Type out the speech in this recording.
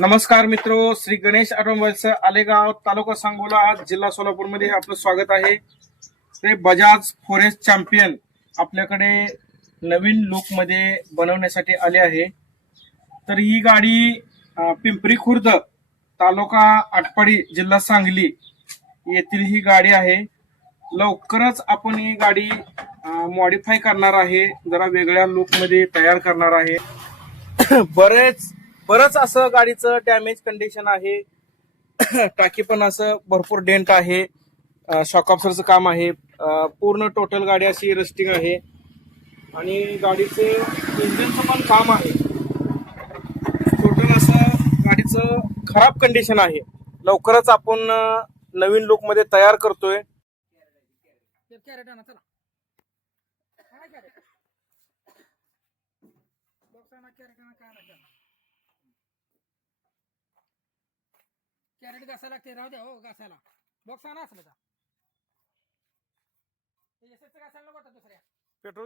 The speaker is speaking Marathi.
नमस्कार मित्रो, श्री गणेश ऑटोमोबाईल्स आलेगाव तालुका सांगोला जिल्हा सोलापूर मध्ये आपलं स्वागत आहे. ते बजाज फॉरेस्ट चॅम्पियन आपल्याकडे नवीन लुक मध्ये बनवण्यासाठी आले आहे. तर ही गाडी पिंपरी खुर्द तालुका आटपाडी जिल्हा सांगली येथील ही गाडी आहे. लवकरच आपण ही गाडी मॉडिफाय करणार आहे, जरा वेगळ्या लुक मध्ये तयार करणार आहे. बरंच असं गाडीचं डॅमेज कंडिशन आहे. टाकी पण असं भरपूर डेंट आहे. शॉक ऑब्झर्वरचं काम आहे. पूर्ण टोटल गाडी अशी रस्टिंग आहे आणि गाडीचे इंजिनचं पण काम आहे. टोटल असं गाडीचं खराब कंडिशन आहे. लवकरच आपण नवीन लुक मध्ये तयार करतोय. कॅरेट घासायला लागते, राहू द्या हो घासायला. बॉक्स आणा असलं का घासायला नको दुसऱ्या पेट्रोल